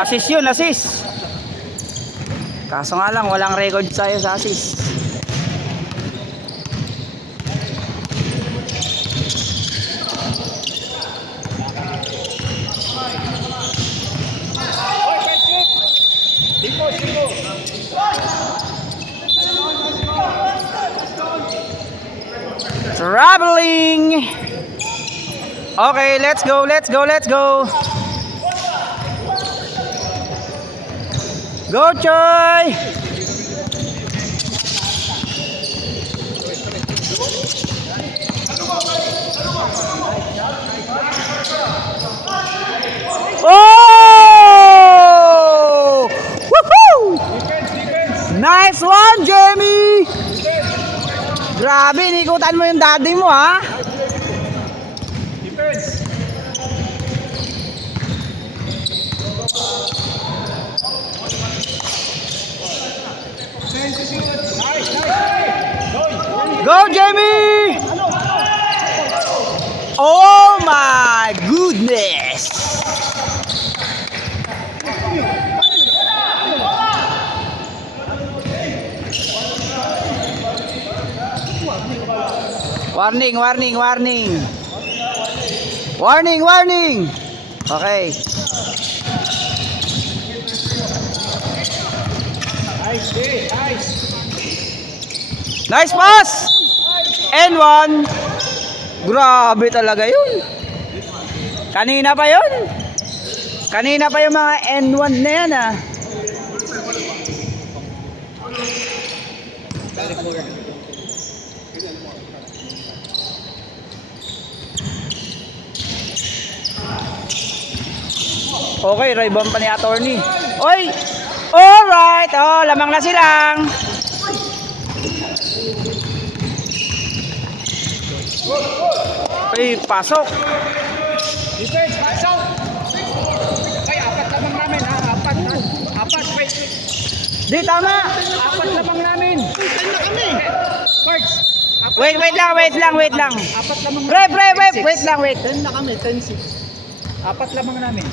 Assist yun, assist. Kaso nga lang, walang record tayo sa assist. Traveling. Okay, let's go, let's go, let's go. Go, Choy. Oh! Woohoo! Nice one, Jamie. Grabe, inikutan mo yung daddy mo, ha? Go, Jamie! Oh my goodness! Warning, warning, warning. Warning, warning. Okay. Nice pass. And one. Grabe talaga yun. Kanina pa yun. Kanina pa yung mga N1 na yan, ah. Okay, rebound pa ni attorney. Oy! Alright! Oh, lamang na silang. Ay, pasok. Defense, pasok. Ay, apat lamang namin, ha? Apat, ha? Apat, wait. Di, tama. Apat lamang namin. Ten na kami. Parts. Wait lang. Apat lamang Wait lang. 10 na kami, 10-6. Apat lamang namin.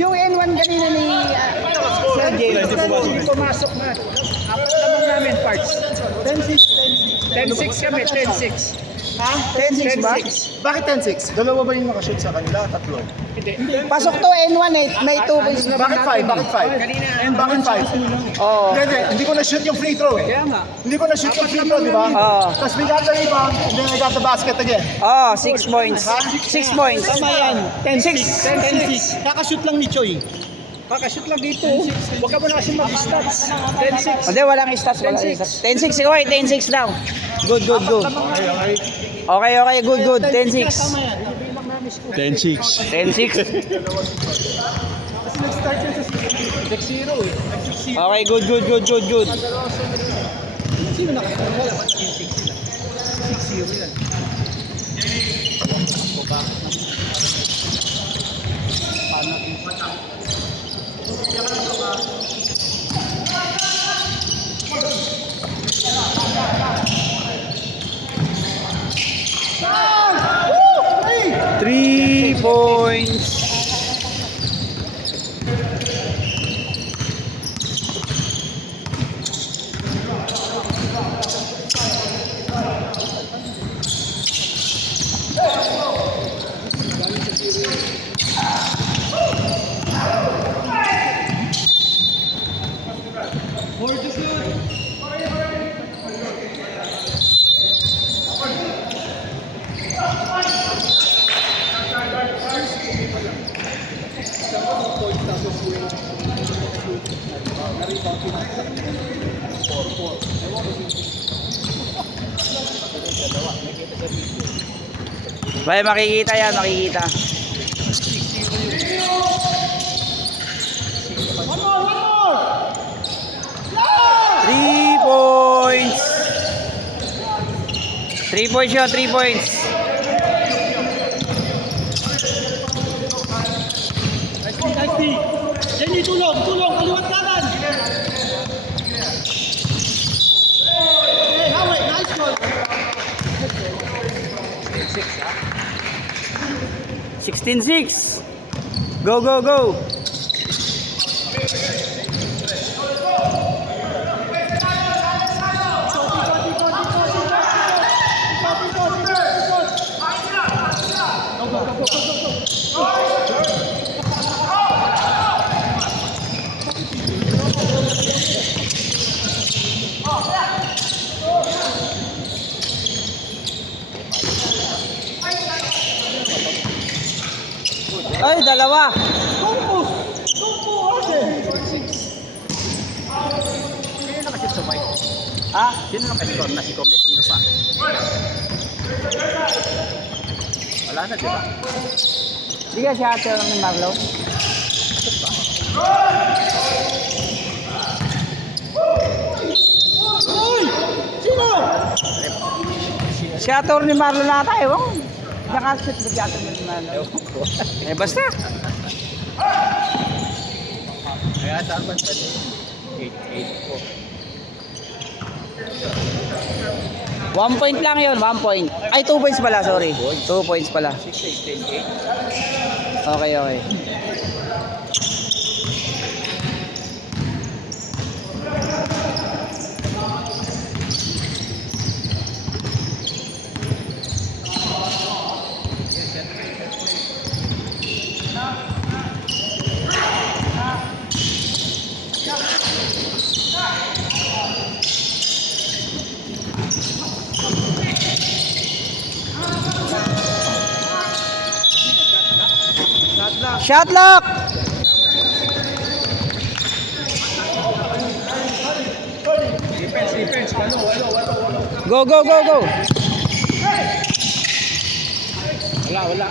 Yung N1 kanina ni Sir James. Hindi pumasok na. Apat lamang namin, parts. 10-6 kami, 10-6. Ha? 10-6 ba? 10-6. Bakit 10-6? Dalawa ba yung nakashoot sa kanila? Tatlo? Hindi. Pasok to N1 eh. May 2 points na. Bakit 5? Bakit 5? Kanina. And bakit 5? Oo. Hindi ko na-shoot yung free throw eh. Kaya nga. Hindi ko na-shoot yung free throw, di ba? Oo. Tapos we got the rebound, and then I got the basket again. Oh, 6 points. 6 points. Tama yan. 6. 10-6. Kakashoot lang ni Choi. Kakashoot lang dito. Huwag ka mo na kasi mag-stats. 10-6. Hindi, walang stats. 10-6. Okay, 10-6 daw. Good. Okay, good. 10-6. Tama yan. Ibilang namin score. 10-6. 10-6. Kasi nag-start yan sa 6-0 eh. Nag-6-0. Okay, good. Sino nakasama? Wala ba naging 6 sila? 6-0 yan. Three points. Bay, makikita yan, makikita. Three points. 3 points yun, 3 points. Nice D. Jenny, tulong, kaliwat kanan. Hey, Howie, nice goal. 16-6. Go, go, go. Ay, dalawa. Sino nakasip sa white? Ha? Sino nakasip na si Kobe? Sino pa? Wala na, di ba? Di ka siya ate ng Marlo? Si Ator ni Marlo na tayo. Nakasip ba si Ator ni Marlo? Eh basta. Kaya saan ba sa 8 po? 1 point lang yun, 1 point. Ay, 2 points pala, sorry. 2 points pala. 6, 10, 8. Okay, okay. Shot lock! Defense. Walo. Go, go, go, go! Wala.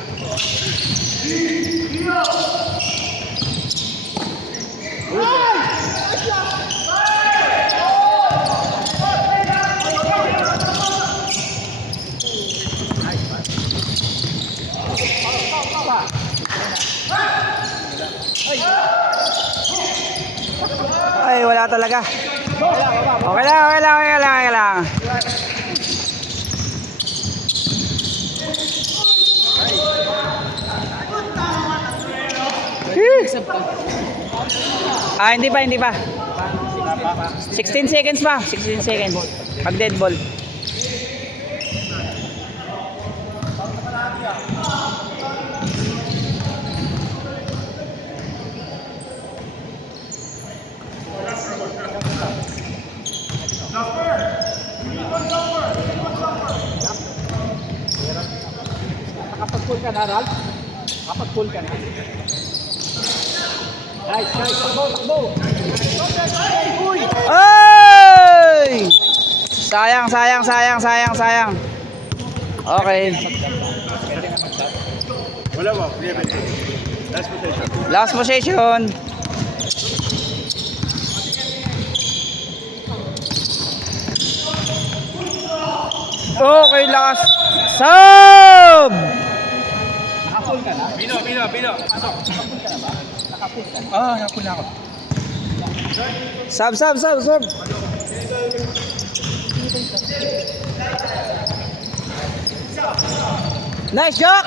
Ay, wala talaga. Okay lang. Ah, hindi pa. 16 seconds pa. 16 seconds. Pag dead ball. Nakapag-pull ka na, Ralph? Nakapag-pull ka na. Guys, takbo! Ay! Sayang. Okay. Wala ba? Last Last possession. possession. Okay, last. Sub! Nakapull ka na? Bino. Pasok. Nakapull ka na ba? Nakapull ka na? Nakapull na ako. Sub. Nice job!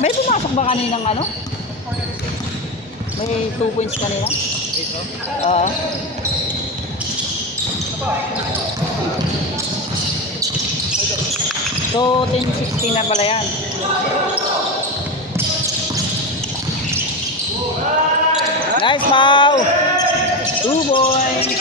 May pumasok ba kaninang ano? May 2 points kanina? Oo. So, 10-16 na pala yan. Nice, Pao! 2 points!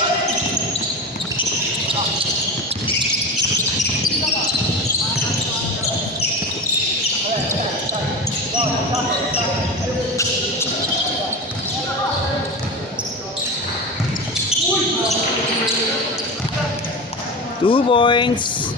Two points.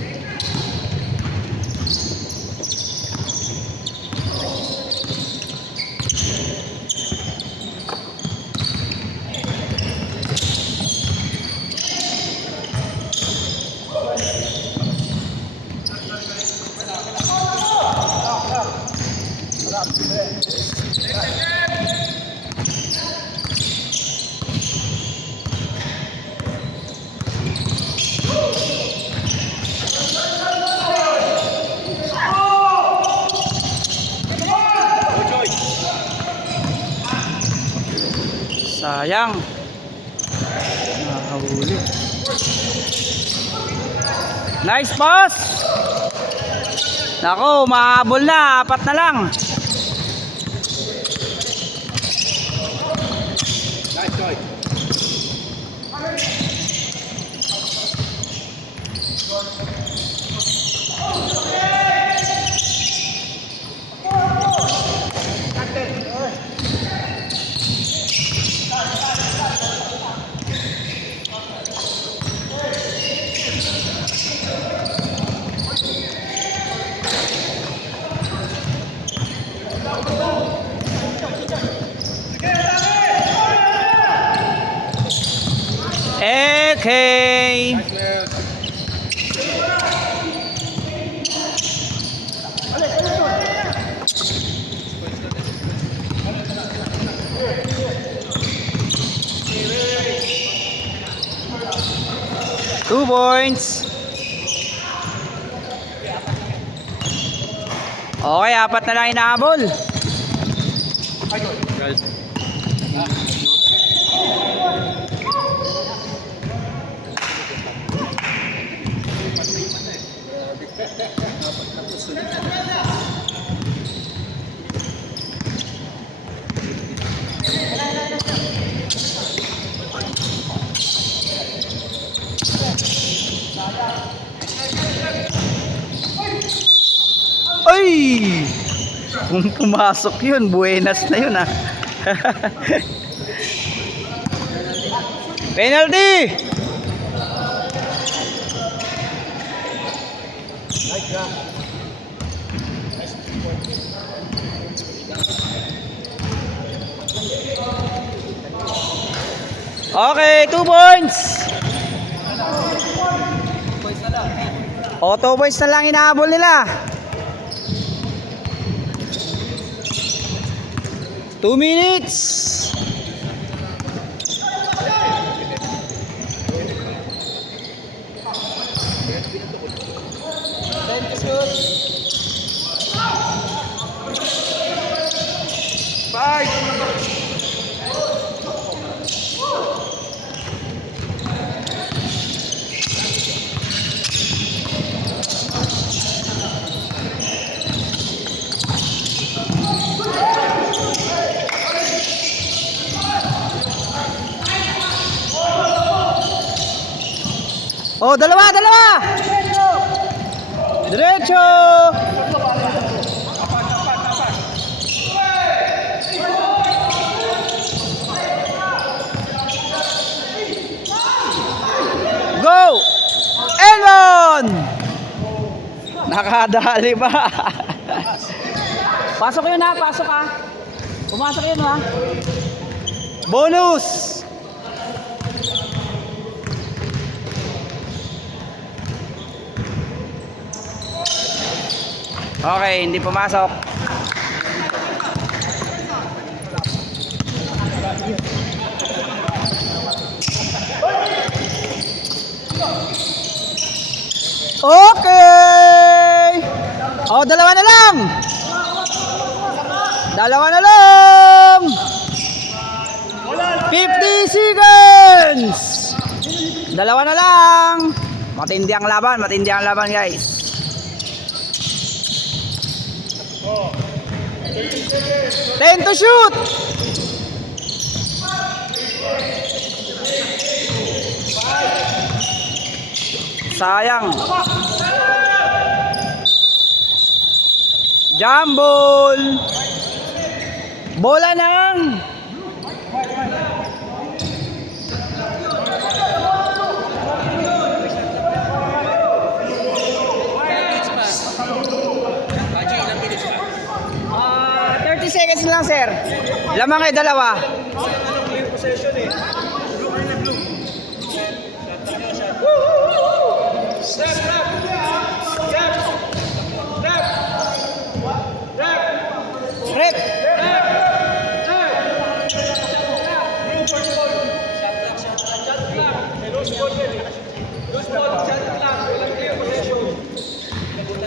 Sayang. Nakahuli. Nice pass. Nako, mahabol na. 4 na lang. Nice joy. Okay. Two points. Okay, 4 na lang inahabol. Ay! Kung pumasok yun, buenas na yun ah. Penalty! Okay, 2 points. Auto boys na lang inahabol nila. 2 minutes. Oh, dalawa! Diretso! Go! And one! Nakadali ba? Pasok yun ha, pasok ha. Pumasok yun ha. Bonus! Okay, hindi pumasok. Okay! Oh, dalawa na lang! Dalawa na lang! 50 seconds! Dalawa na lang! Matindi ang laban guys. Ten to shoot. Sayang. Jambol. Bola nang. Seconds lang sir. Lamang ay dalawa. Red.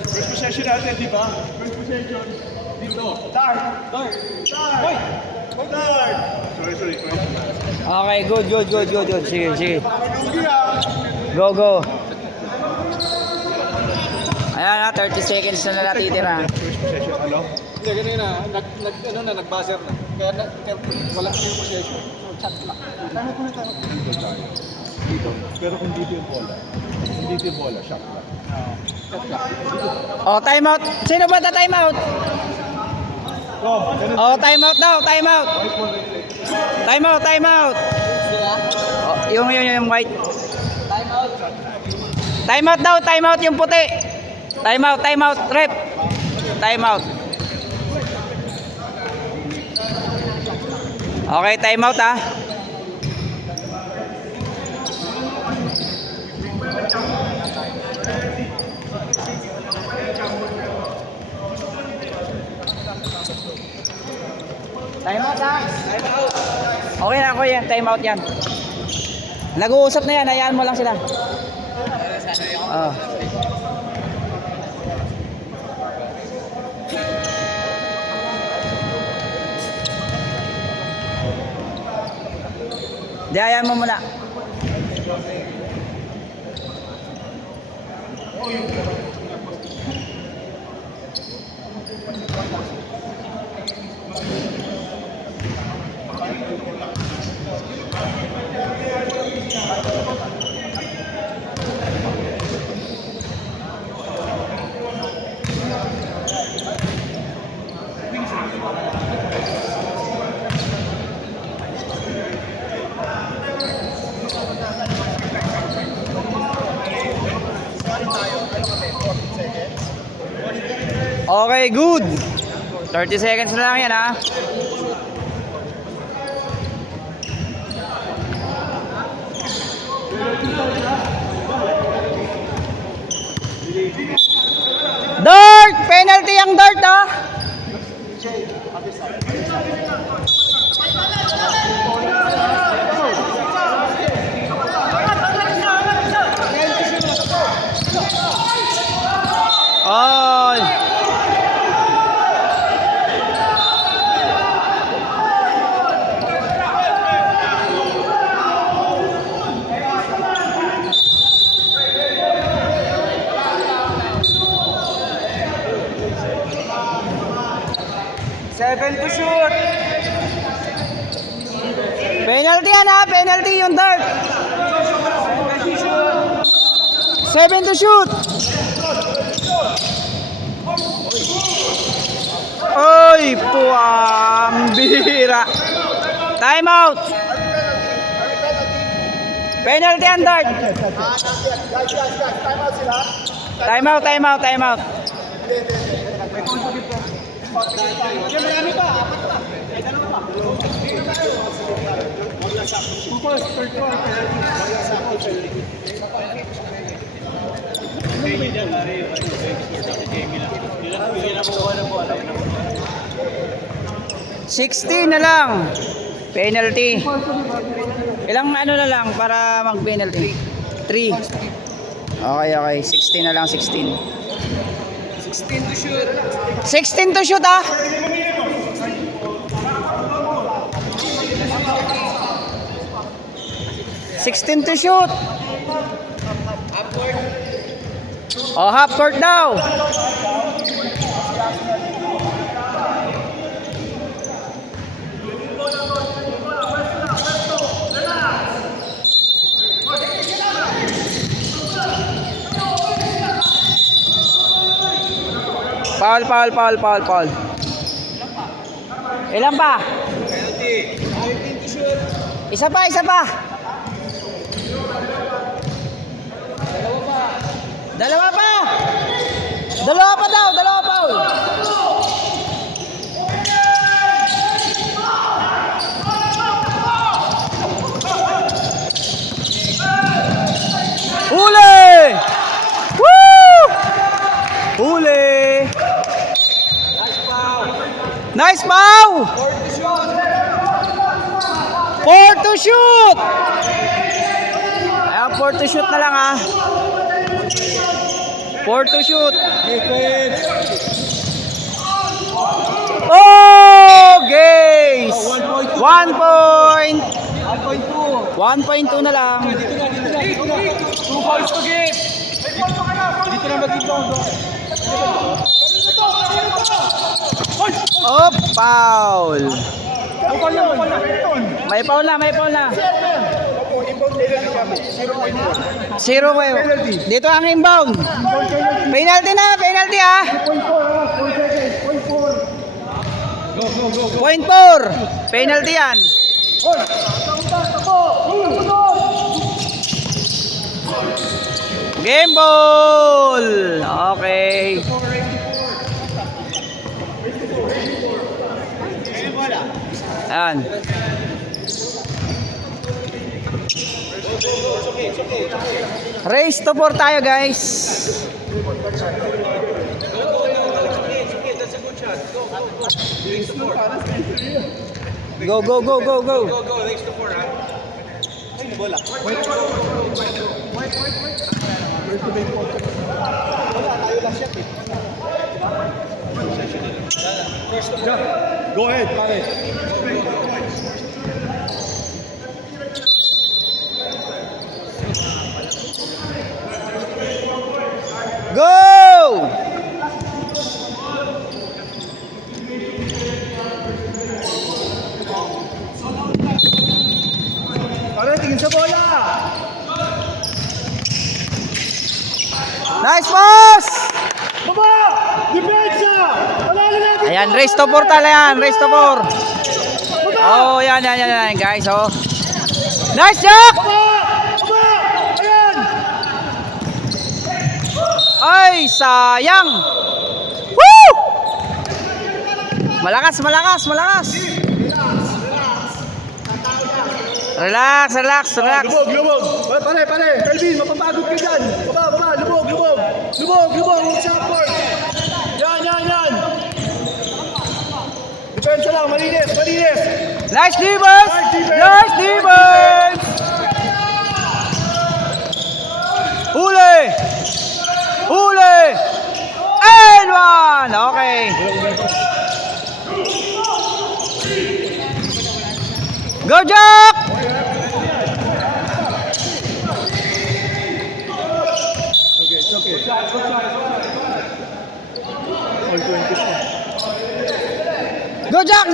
First possession natin, di ba? First possession. Dito. Start. Hoy! Sorry. Okay, good. Sige. Go. Ayan na, 30 seconds na natitira. First possession, ano? Hindi, kanina, nag-buzzer na. Kaya wala yung possession. So, chat lang. Dito tayo. Dito. Pero kung dito yung bola, shot lang. Oh, timeout. Sino ba timeout? Oh, ganun. Oh, timeout daw, timeout. Timeout. Oh, yung white. Timeout daw, timeout yung puti. Timeout, rep. Timeout. Okay, timeout ah. Timeout ha? Okay na ako yan, timeout yan. Nag-uusap na yan, hayaan mo lang sila. Oh. Di, hayaan mo muna. Okay, good. 30 seconds na lang yan ha. Dart! Penalty ang dart ha. Ay! Penalty yan ha, penalty yung dart. 7 to shoot. Oy, puwang bira. Time out. Penalty ang dart. Time out. $60 na lang. Penalty. Ilang ano na lang para mag-penalty? 3. Okay. 16 na lang, 16. 16 to shoot. 16 to shoot ah. $16 to shoot. Oh, half court daw. Foul. Ilan pa? Isa pa. Dalawa pa daw. Huli! Woo! Huli! Nice foul! 4 to shoot! Ayan, 4 to shoot na lang ah. 4 to shoot. Oh, guys! 1 point. 1.2 na lang. Two fouls to give. Dito na mag-inbound. Oh, foul. Bukol na. May foul na. Inbound nila ni Kami. 0.4. 0 kayo. Dito ang inbound. Penalty ah. 0.4. Penalty yan. Game ball. Okay. Ayan. Race to 4 tayo, guys. Go. Go ahead, pare. Go! Pare, tingin sa bola. Nice pass! Baba! Depensa! Panalo natin! Ayan, race to 4 tala yan. Race to 4. Oh, yan, guys. Oh. Nice job! Baba! Ayan! Ay, sayang! Woo! Malakas. Relax. Lubog! Pare! Calvin, mapapagod ka dyan! Baba! Lubog! Huwag sa upward! Yan! Depensa lang, malinis! Nice defense! Huli! And one! Okay. Go, Jack! Okay, it's okay. All 20 pa. Go, Jack!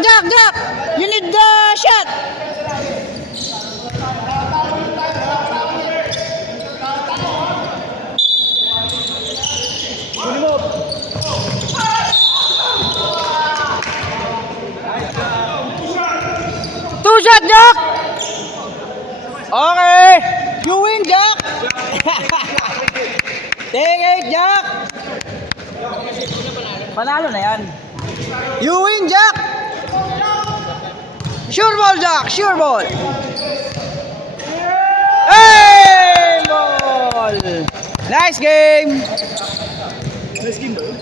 You need the shot! Kunin mo! Two shot, Jack! Okay! You win, Jack! Take it, Jack! Panalo na yan. You win, Jack! Sure ball, Jack! Sure ball! Hey! Ball! Nice game! Nice game ba yun?